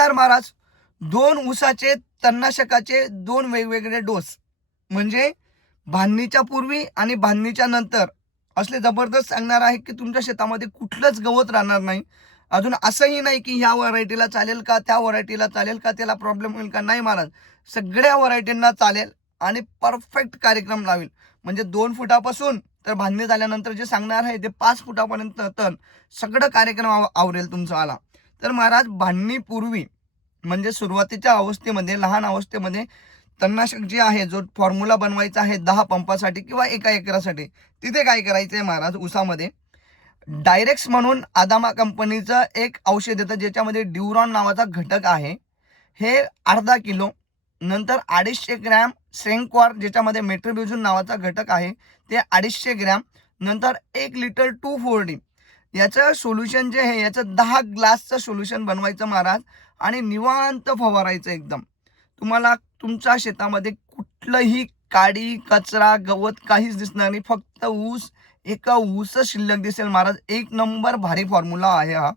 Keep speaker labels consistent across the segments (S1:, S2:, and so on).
S1: नमस्कार महाराज. दोन ऊसाचे तणनाशकाचे दोन वेगवेगळे डोस. म्हणजे बांधणीच्या पूर्वी आणि बांधणीच्या नंतर. असले जबरदस्त सांगणार आहे की तुमच्या शेतामध्ये कुठलंच गवत राहणार नाही. अजून असंही नाही की ह्या व्हरायटीला चालेल का त्या व्हरायटीला चालेल का त्याला प्रॉब्लेम होईल का? नाही महाराज. सगळ्या व्हरायटींना चालेल आणि परफेक्ट कार्यक्रम लावेल. म्हणजे दोन फुटापासून तर बांधणी झाल्यानंतर जे सांगणार आहे ते पाच फुटापर्यंत तर सगळं कार्यक्रम आव- आवरेल तुमचा आला. तर महाराज बांधणीपूर्वी म्हणजे सुरुवातीच्या अवस्थेमध्ये लहान अवस्थेमध्ये तणनाशक जे आहे जो फॉर्म्युला बनवायचा आहे दहा पंपासाठी किंवा एका एकरासाठी तिथे काय करायचं आहे महाराज उसामध्ये डायरेक्स म्हणून आदामा कंपनीचं एक औषध येतं ज्याच्यामध्ये ड्युरॉन नावाचा घटक आहे. हे अर्धा किलो नंतर अडीचशे ग्रॅम सेंक्वार ज्याच्यामध्ये मेट्रोब्युझून नावाचा घटक आहे ते अडीचशे ग्रॅम नंतर एक लिटर टू फोर्टी याचं सोल्युशन जे आहे याचं दहा ग्लासचं सोल्युशन बनवायचं महाराज आणि निवांत फवारायचं एकदम. तुम्हाला तुमच्या शेतामध्ये कुठलंही काडी कचरा गवत काहीच दिसणार नाही. फक्त ऊस एका ऊसच शिल्लक दिसेल महाराज. एक नंबर भारी फॉर्म्युला आहे हा.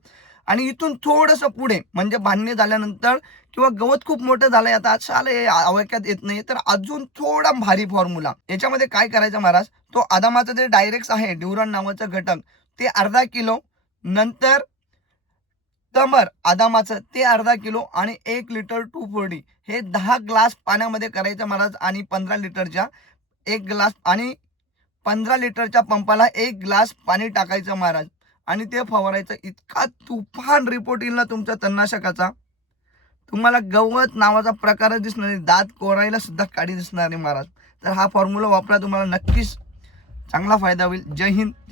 S1: आणि इथून थोडंसं पुढे म्हणजे बांधणी झाल्यानंतर किंवा गवत खूप मोठं झालंय आता आलं आवाक्यात येत नाही तर अजून थोडा भारी फॉर्म्युला याच्यामध्ये काय करायचं महाराज? तो आदामाचं जे डायरेक्ट आहे ड्युरॉन नावाचं घटक ते अर्धा किलो नंतर तमर आदामाचं ते अर्धा किलो आणि एक लिटर टू फोर्टी हे दहा ग्लास पाण्यामध्ये करायचं महाराज आणि पंधरा लिटरच्या एक ग्लास आणि पंधरा लिटरच्या पंपाला एक ग्लास पाणी टाकायचं महाराज. आणि ते फवारायचं इतका तुफान रिपोर्ट येईल ना तुमच्या तणनाशकाचा. तुम्हाला गवत नावाचा प्रकारच दिसणार नाही. दात कोरायला सुद्धा काडी दिसणार नाही महाराज. तर हा फॉर्म्युला वापरा तुम्हाला नक्कीच चांगला फायदा होईल. जय हिंद.